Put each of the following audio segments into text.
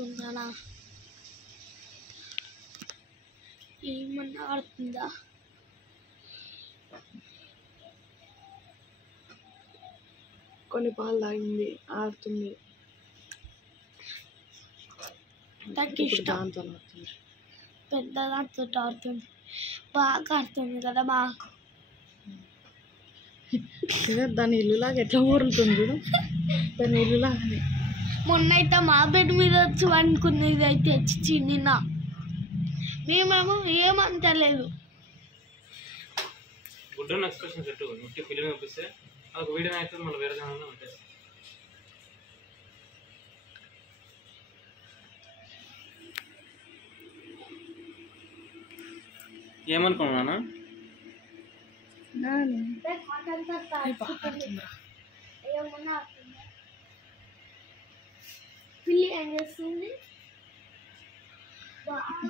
ఆడుతున్నానా ఏమన్నా ఆడుతుందా కొన్ని పాలు తాగింది ఆడుతుంది దానికి ఇష్టం పెద్ద దాంతో ఆడుతుంది బాగా ఆడుతుంది కదా మాకు దాని ఇల్లులాగా ఎట్లా ఊరుతుంది చూడు దాని ఇల్లులాగానే మొన్న అయితే మా బెడ్ మీద వచ్చి వండుకునేది అయితే వచ్చి నిన్న మేమేమో ఏమంటలేదు గుడ్ ఎక్స్ప్రెషన్ సెట్ నువ్వు ఫిలిం చూపిస్తే ఒక వీడియో అయితే మళ్ళీ వేరే దానిలో ఉంటుంది ఏమనుకున్నానా పిల్లి ఏం చేస్తుంది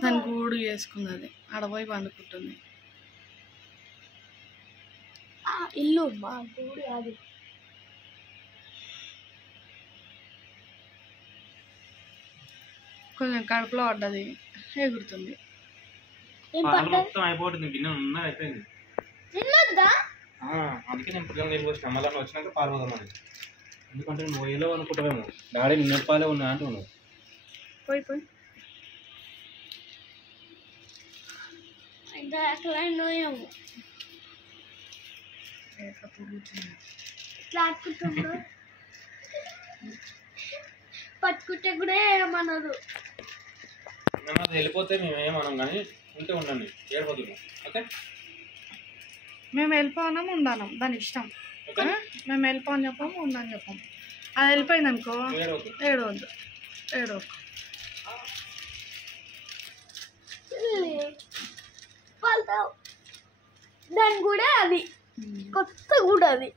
దాని గూడు చేసుకుంది అది ఆడపోయి పండుకుంటుంది ఇల్లు మా గూడు అది కొంచెం కడుపులో పడ్డది ఎగురుతుంది మొత్తం అయిపోతుంది గిన్నె ఉన్నది అయిపోయింది తిన్నద్దా అందుకే నేను పిల్లలు నీళ్ళు పోసిన మళ్ళీ వచ్చినాక పాల్పోదామని ఎందుకంటే నువ్వు ఏలో అనుకుంటావేమో డాడీ నిన్నపాలే ఉన్నా అంటున్నావు పోయి పోయి ఇంకా ఎక్కడైనాయేమో ఇట్లా ఆడుకుంటుందో పట్టుకుంటే కూడా ఏమనదు అది వెళ్ళిపోతే మేము ఏమన్నాం కానీ ఉంటే ఉండండి ఏడిపోతున్నాం ఓకే మేము వెళ్ళిపోనాం ఉండాలం దాని ఇష్టం మేము వెళ్ళిపోని చెప్పాము ఉండని చెప్పాము అది వెళ్ళిపోయింది అనుకో ఏడవద్దు ఏడవద్దు దాని కూడా అది కొత్త కూడా అది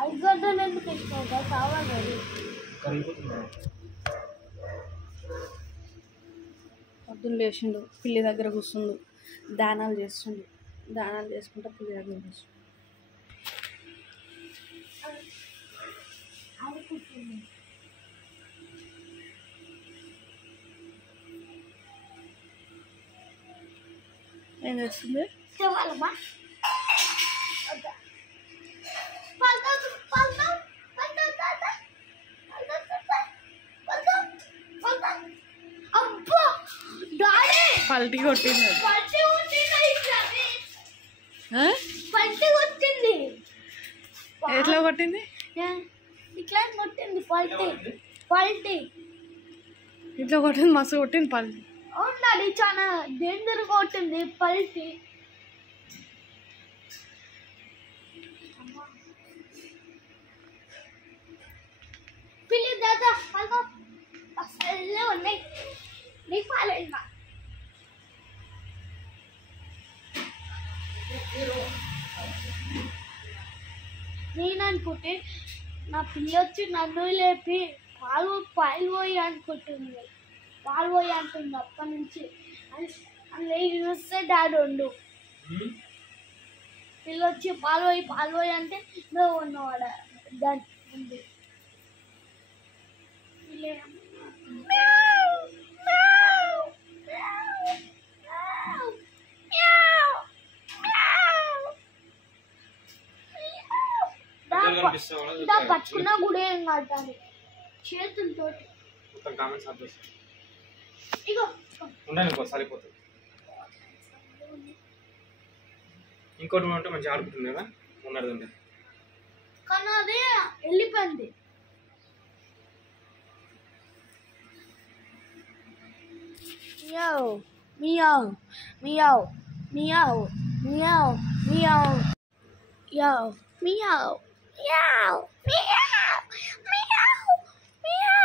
5 గంటలు ఎందుకు ఎక్కువ కావాలి పొద్దున్న లేచిండు పిల్లి దగ్గర కూర్చుండు దానాలు చేస్తుండు దానాలు చేసుకుంటా పిల్లి దగ్గర కూర్చుండు ఏం చేస్తుంది పల్టీ కొట్టింది ఎట్లా కొట్టింది ఇట్లా కొట్టింది పల్టీ ఇట్లా కొట్టింది మస్తు కొట్టింది పల్టీ అవునండి చాలా డేంజర్ కొట్టింది పల్టీ పిల్లి దాదా అసలు ఉన్నాయి నీకు పాలేదు నేను అనుకుంటే నా పిల్ల వచ్చి నన్ను లేపి పాలు పోయి అనుకుంటుంది పాలు పోయి అంటుంది అప్పటి నుంచి అందులో చూస్తే డాడీ ఉండు పిల్ల వచ్చి పాలు పోయి అంటే నువ్వు ఉన్నవాడు దాని ఉంది పట్టుకున్నా కూడా ఏం కాదు చేతులతో సరిపోతుంది ఇంకోటి ఉంటే మంచిగా ఆడుకుంటుంది కదా ఉన్నది ఉంటే కానీ అది వెళ్ళిపోయింది Meow, meow, meow, meow, meow, meow, yo, meow, meow, meow, meow,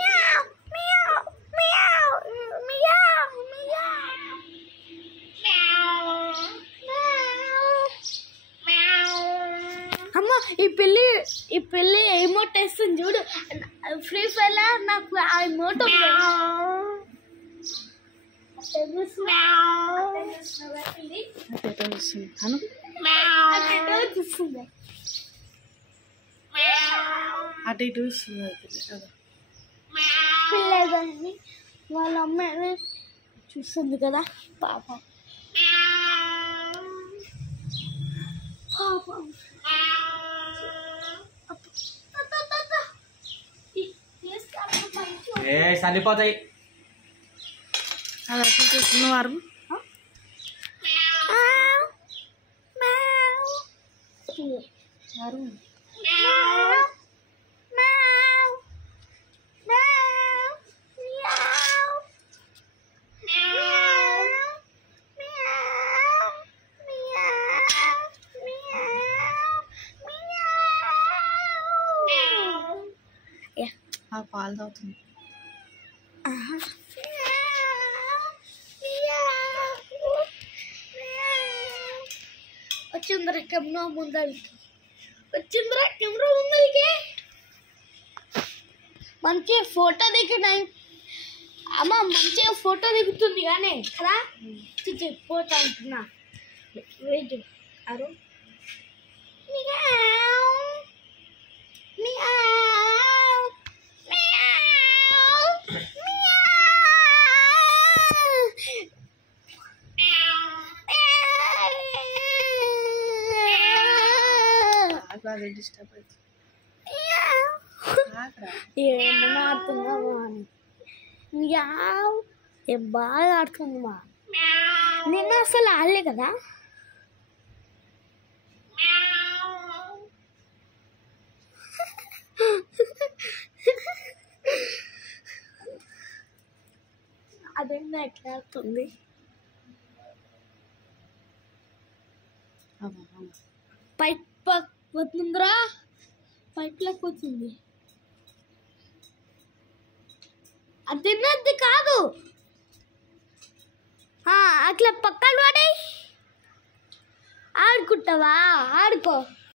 meow, meow, meow, meow, meow, meow. అమ్మ ఈ పిల్లి ఎమోట్ వేస్తుంది చూడు ఫ్రీ ఫైర్ నాకు ఆ ఎమోట్ అటు ఇటు చూస్తుంది అది. పిల్లగాని వాళ్ళ అమ్మాయి చూస్తుంది కదా పాపం పాపం. చనిపోతాయి. అది అటు చూస్తున్న వారు పాలు తాగుతుంది. వచ్చిందిరా కెమెరా ముందరికి, వచ్చిందిరా కెమెరా ముందరికి. మంచిగా ఫోటో దిగిన అమ్మ, మంచిగా ఫోటో దిగుతుంది కానీ కదా ఫోటో అంటున్నా. వెయిట్ అరు అది డిస్టర్బ్ అవుతుంది. ఏమన్నా ఆడుతుందామా అని ఏం బాగా ఆడుతుంది మా. నిన్న అసలు ఆడలే కదా. అదేందా ఎట్లా ఆడుతుంది. పైప్ పోతుందిరా, పైప్లోకి వచ్చింది. అది తిన్నది కాదు, అట్లా పక్కన పడే ఆడుకుంటావా, ఆడుకో.